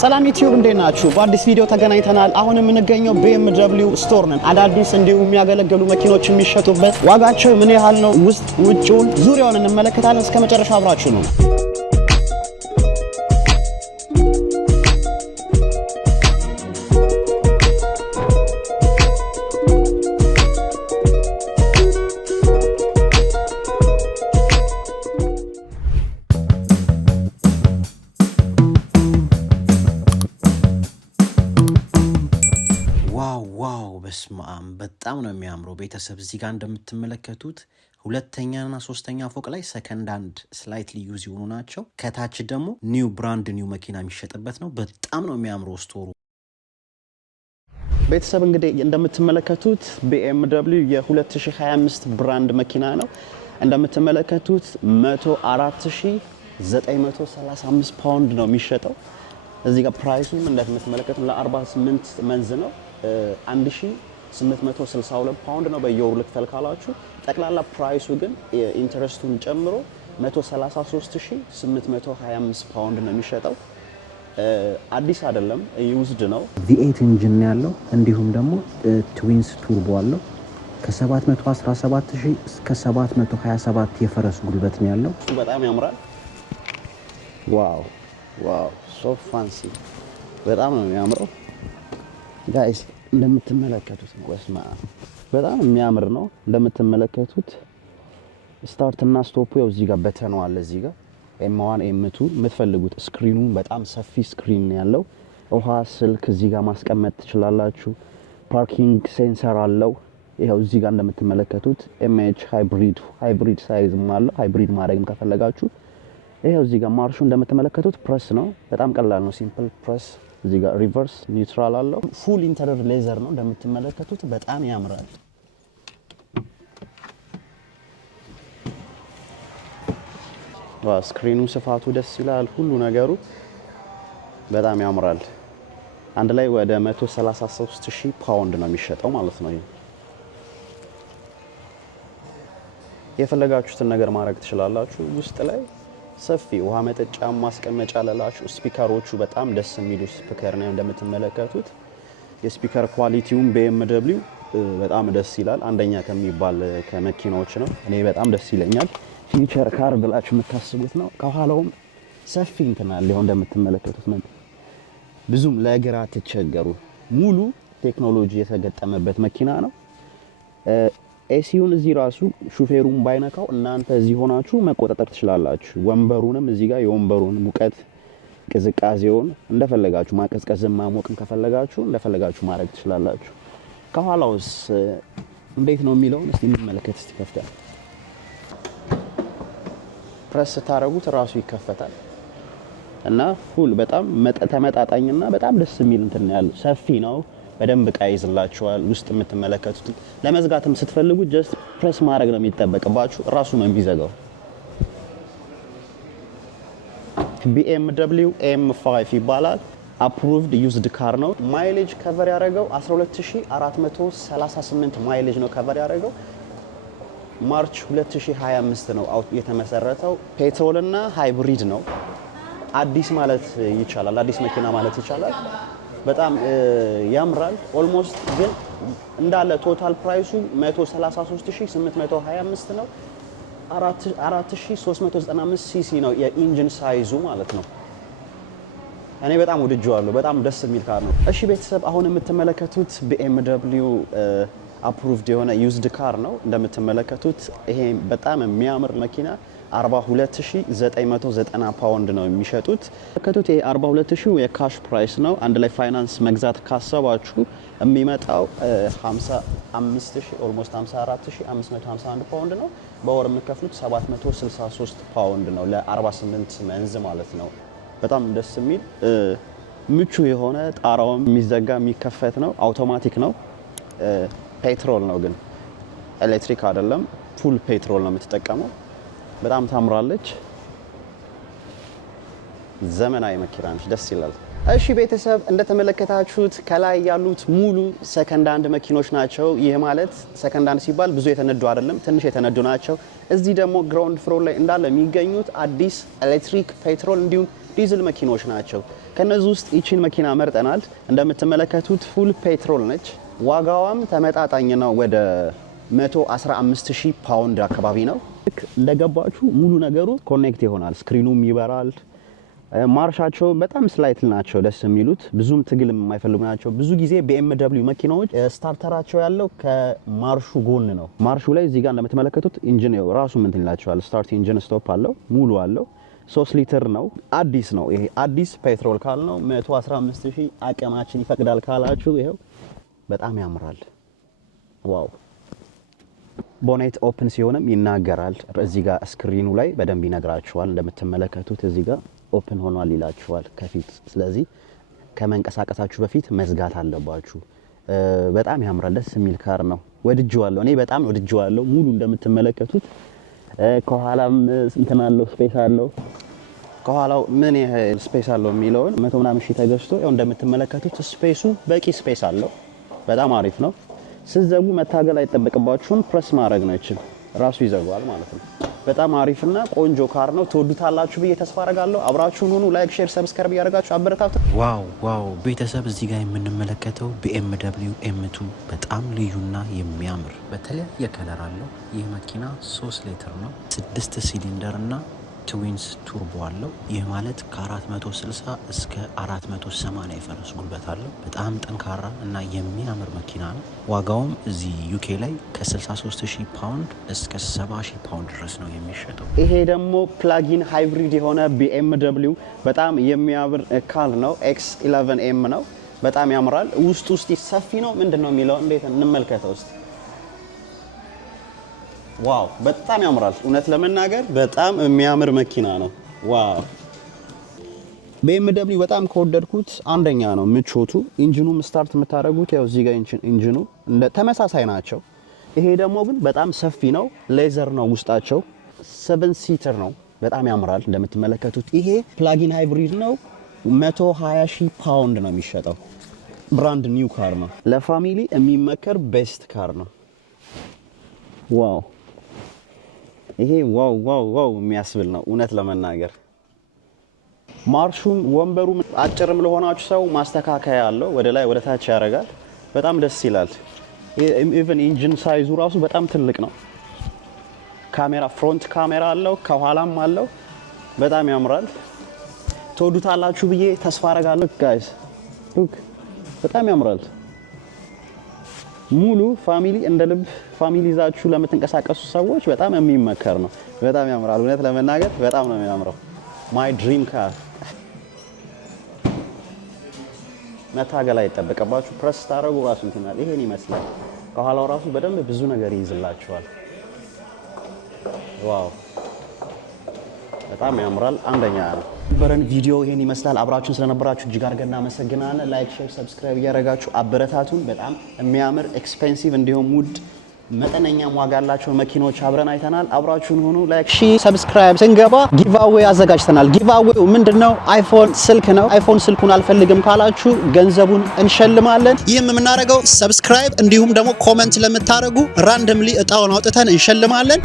ሰላም ዩቲዩብ እንዴት ናችሁ? በአዲስ ቪዲዮ ተገናኝተናል። አሁን የምንገኘው BMW ስቶር ነን። አዳዲስ እንዲሁም የሚያገለግሉ መኪኖች የሚሸጡበት ዋጋቸው ምን ያህል ነው፣ ውስጥ ውጭውን ዙሪያውን እንመለከታለን። እስከ መጨረሻ አብራችሁ ነው። በስማም በጣም ነው የሚያምረው። ቤተሰብ እዚህ ጋር እንደምትመለከቱት ሁለተኛና ሶስተኛ ፎቅ ላይ ሰከንድ ሃንድ ስላይትሊ ዩዝ የሆኑ ናቸው። ከታች ደግሞ ኒው ብራንድ ኒው መኪና የሚሸጥበት ነው። በጣም ነው የሚያምረው ስቶሩ። ቤተሰብ እንግዲህ እንደምትመለከቱት BMW የ2025 ብራንድ መኪና ነው። እንደምትመለከቱት 104,935 ፓውንድ ነው የሚሸጠው። እዚህ ጋር ፕራይሱም እንደምትመለከቱት ለ48 መንዝ ነው 1862 ፓውንድ ነው በየወሩ ልክፈል ካላችሁ። ጠቅላላ ፕራይሱ ግን ኢንተረስቱን ጨምሮ 133,825 ፓውንድ ነው የሚሸጠው። አዲስ አይደለም፣ ዩዝድ ነው። V8 ኢንጂን ያለው እንዲሁም ደግሞ ትዊንስ ቱርቦ አለው። ከ717,000 እስከ 727 የፈረስ ጉልበት ነው ያለው። እሱ በጣም ያምራል። ዋው ዋው ሶ ፋንሲ በጣም ነው የሚያምረው ጋይስ። እንደምትመለከቱት ነው ወስማ በጣም የሚያምር ነው። እንደምትመለከቱት ስታርት እና ስቶፕ ያው እዚህ ጋር በተን አለ። እዚህ ጋር M1 M2 የምትፈልጉት ስክሪኑ በጣም ሰፊ ስክሪን ነው ያለው። ውሃ፣ ስልክ እዚህ ጋር ማስቀመጥ ትችላላችሁ። ፓርኪንግ ሴንሰር አለው። ይሄው እዚህ ጋር እንደምትመለከቱት MH ሃይብሪድ ሳይዝም አለው። ሃይብሪድ ማድረግም ከፈለጋችሁ ይሄው እዚህ ጋር ማርሹ እንደምትመለከቱት ፕረስ ነው። በጣም ቀላል ነው፣ ሲምፕል ፕረስ። እዚህ ጋር ሪቨርስ ኒውትራል አለው። ፉል ኢንተሪየር ሌዘር ነው እንደምትመለከቱት በጣም ያምራል። ስክሪኑ ስፋቱ ደስ ይላል። ሁሉ ነገሩ በጣም ያምራል። አንድ ላይ ወደ 133,000 ፓውንድ ነው የሚሸጠው ማለት ነው። የፈለጋችሁትን ነገር ማድረግ ትችላላችሁ። ውስጥ ላይ ሰፊ ውሃ መጠጫ ማስቀመጫ አላችሁ። ስፒከሮቹ በጣም ደስ የሚሉ ስፒከር ነው እንደምትመለከቱት። የስፒከር ኳሊቲውም BMW በጣም ደስ ይላል። አንደኛ ከሚባል ከመኪናዎች ነው። እኔ በጣም ደስ ይለኛል። ፊውቸር ካር ብላችሁ የምታስቡት ነው። ከኋላውም ሰፊ እንትን አለ። ይሄው እንደምትመለከቱት ነው። ብዙም ለግራ ተቸገሩ። ሙሉ ቴክኖሎጂ የተገጠመበት መኪና ነው። ኤሲውን እዚህ ራሱ ሹፌሩን ባይነካው እናንተ እዚህ ሆናችሁ መቆጣጠር ትችላላችሁ። ወንበሩንም እዚህ ጋር የወንበሩን ሙቀት ቅዝቃዜውን እንደፈለጋችሁ ማቀዝቀዝም ማሞቅም ከፈለጋችሁ እንደፈለጋችሁ ማድረግ ትችላላችሁ። ከኋላውስ እንዴት ነው የሚለውን እስቲ እንመለከት። እስቲ ከፍተን ፕረስ ታረጉት ራሱ ይከፈታል እና ፉል በጣም ተመጣጣኝና በጣም ደስ የሚል እንትን ያለው ሰፊ ነው። በደንብ ዕቃ ይዝላችኋል። ውስጥ የምትመለከቱት ለመዝጋትም ስትፈልጉ ጀስት ፕሬስ ማድረግ ነው የሚጠበቅባችሁ፣ ራሱ ነው የሚዘጋው። BMW M5 ይባላል። አፕሩቭድ ዩዝድ ካር ነው። ማይሌጅ ከቨር ያደረገው 12,438 ማይሌጅ ነው ከቨር ያደረገው። ማርች 2025 ነው የተመሰረተው። ፔትሮል እና ሃይብሪድ ነው። አዲስ ማለት ይቻላል፣ አዲስ መኪና ማለት ይቻላል። በጣም ያምራል። ኦልሞስት ግን እንዳለ ቶታል ፕራይሱ 133,825 ነው። 4,395 ሲሲ ነው የኢንጂን ሳይዙ ማለት ነው። እኔ በጣም ወድጄዋለሁ። በጣም ደስ የሚል ካር ነው። እሺ ቤተሰብ አሁን የምትመለከቱት BMW አፕሩቭድ የሆነ ዩዝድ ካር ነው። እንደምትመለከቱት ይሄ በጣም የሚያምር መኪና 42,990 ፓውንድ ነው የሚሸጡት። ከቱት ይሄ 42,000 የካሽ ፕራይስ ነው። አንድ ላይ ፋይናንስ መግዛት ካሰባችሁ የሚመጣው 55,000 ኦልሞስት 54,551 ፓውንድ ነው። በወር የምትከፍሉት 763 ፓውንድ ነው ለ48 መንዝ ማለት ነው። በጣም ደስ የሚል ምቹ የሆነ ጣራውም የሚዘጋ የሚከፈት ነው። አውቶማቲክ ነው። ፔትሮል ነው ግን ኤሌክትሪክ አይደለም። ፉል ፔትሮል ነው የምትጠቀመው። በጣም ታምራለች። ዘመናዊ መኪና ነች። ደስ ይላል። እሺ ቤተሰብ እንደተመለከታችሁት ከላይ ያሉት ሙሉ ሰከንድ ሃንድ መኪኖች ናቸው። ይሄ ማለት ሰከንድ ሃንድ ሲባል ብዙ የተነዱ አይደለም፣ ትንሽ የተነዱ ናቸው። እዚህ ደግሞ ግራውንድ ፍሎር ላይ እንዳለ የሚገኙት አዲስ ኤሌክትሪክ፣ ፔትሮል እንዲሁም ዲዝል መኪኖች ናቸው። ከነዚህ ውስጥ ይቺን መኪና መርጠናል። እንደምትመለከቱት ፉል ፔትሮል ነች። ዋጋዋም ተመጣጣኝ ነው። ወደ 115,000 ፓውንድ አካባቢ ነው። ልክ እንደገባችሁ ሙሉ ነገሩ ኮኔክት ይሆናል። ስክሪኑም ይበራል። ማርሻቸው በጣም ስላይትል ናቸው፣ ደስ የሚሉት ብዙም ትግል የማይፈልጉ ናቸው። ብዙ ጊዜ BMW መኪናዎች ስታርተራቸው ያለው ከማርሹ ጎን ነው። ማርሹ ላይ እዚህ ጋር እንደምትመለከቱት ኢንጂን ራሱ ምን ይላቸዋል፣ ስታርት ኢንጂን ስቶፕ አለው፣ ሙሉ አለው። 3 ሊትር ነው፣ አዲስ ነው። ይሄ አዲስ ፔትሮል ካል ነው 115,000 አቅማችን ይፈቅዳል ካላችሁ ይሄው በጣም ያምራል። ዋው! ቦኔት ኦፕን ሲሆንም ይናገራል። እዚህ ጋር ስክሪኑ ላይ በደንብ ይነግራችኋል። እንደምትመለከቱት እዚህ ጋር ኦፕን ሆኗል ይላችኋል ከፊት። ስለዚህ ከመንቀሳቀሳችሁ በፊት መዝጋት አለባችሁ። በጣም ያምራል፣ ደስ የሚል ካር ነው። ወድጄዋለሁ፣ እኔ በጣም ወድጄዋለሁ። ሙሉ እንደምትመለከቱት ከኋላም እንትን አለው፣ ስፔስ አለው። ከኋላው ምን ያህል ስፔስ አለው የሚለውን 100 ምናምን ሺህ ተገዝቶ ያው እንደምትመለከቱት ስፔሱ በቂ ስፔስ አለው። በጣም አሪፍ ነው። ስትዘጉ መታገል አይጠበቅባችሁም፣ ፕሬስ ማድረግ ነው። ይችል ራሱ ይዘጋዋል ማለት ነው። በጣም አሪፍና ቆንጆ ካር ነው። ትወዱታላችሁ ብዬ ተስፋ አደርጋለሁ። አብራችሁን ሁኑ። ላይክ፣ ሼር፣ ሰብስክራይብ ያደርጋችሁ አበረታቱ። ዋው ቤተሰብ፣ እዚህ ጋር የምንመለከተው BMW M2 በጣም ልዩና የሚያምር በተለያየ ከለር አለው። ይህ መኪና 3 ሊትር ነው፣ 6 ሲሊንደር እና ትዊንስ ቱርቦ አለው። ይህ ማለት ከ460 እስከ 480 የፈረስ ጉልበት አለው። በጣም ጠንካራ እና የሚያምር መኪና ነው። ዋጋውም እዚህ ዩኬ ላይ ከ63,000 ፓውንድ እስከ 70,000 ፓውንድ ድረስ ነው የሚሸጠው። ይሄ ደግሞ ፕላጊን ሃይብሪድ የሆነ BMW በጣም የሚያምር ካር ነው። X11M ነው። በጣም ያምራል። ውስጥ ሰፊ ነው። ምንድነው የሚለው እንዴት እንመልከተው እስቲ። ዋው በጣም ያምራል። እውነት ለመናገር በጣም የሚያምር መኪና ነው። ዋው BMW በጣም ከወደድኩት አንደኛ ነው ምቾቱ። ኢንጂኑም ስታርት የምታደርጉት ያው እዚህ ጋር ኢንጂኑ እንደ ተመሳሳይ ናቸው። ይሄ ደግሞ ግን በጣም ሰፊ ነው። ሌዘር ነው ውስጣቸው። 7 ሲተር ነው። በጣም ያምራል። እንደምትመለከቱት ይሄ ፕላጊን ሃይብሪድ ነው። 120,000 ፓውንድ ነው የሚሸጠው። ብራንድ ኒው ካር ነው። ለፋሚሊ የሚመከር ቤስት ካር ነው። ዋው ይሄ ዋው የሚያስብል ነው እውነት ለመናገር። ማርሹም ወንበሩም አጭርም ለሆናችሁ ሰው ማስተካከያ አለው። ወደ ላይ ወደ ታች ያደርጋል። በጣም ደስ ይላል። ኢቭን ኢንጂን ሳይዙ ራሱ በጣም ትልቅ ነው። ካሜራ ፍሮንት ካሜራ አለው፣ ከኋላም አለው። በጣም ያምራል። ትወዱታላችሁ ብዬ ተስፋ አደርጋለሁ ጋይስ። ሉክ በጣም ያምራል። ሙሉ ፋሚሊ እንደ ልብ ፋሚሊ ይዛችሁ ለምትንቀሳቀሱ ሰዎች በጣም የሚመከር ነው። በጣም ያምራል። እውነት ለመናገር በጣም ነው የሚያምረው። ማይ ድሪም ካር። መታገል አይጠበቅባችሁ። ፕሬስ ታደርጉ ራሱ እንትን ይላል። ይሄን ይመስላል። ከኋላው ራሱ በደንብ ብዙ ነገር ይይዝላችኋል። ዋው በጣም ያምራል። አንደኛ ነው። በረን ቪዲዮ ይሄን ይመስላል። አብራችሁን ስለነበራችሁ እጅግ አድርገን እናመሰግናለን። ላይክ፣ ሼር፣ ሰብስክራይብ እያደረጋችሁ አበረታቱን። በጣም የሚያምር ኤክስፔንሲቭ እንዲሁም ውድ መጠነኛም ዋጋ ያላቸው መኪኖች አብረን አይተናል። አብራችሁን ሆኑ። ላይክ፣ ሰብስክራይብ። ስንገባ ጊቫዌይ አዘጋጅተናል። ጊቫዌው ምንድነው? አይፎን ስልክ ነው። አይፎን ስልኩን አልፈልግም ካላችሁ ገንዘቡን እንሸልማለን። ይህም የምናደርገው ሰብስክራይብ እንዲሁም ደግሞ ኮሜንት ለምታደርጉ ራንደምሊ እጣውን አውጥተን እንሸልማለን።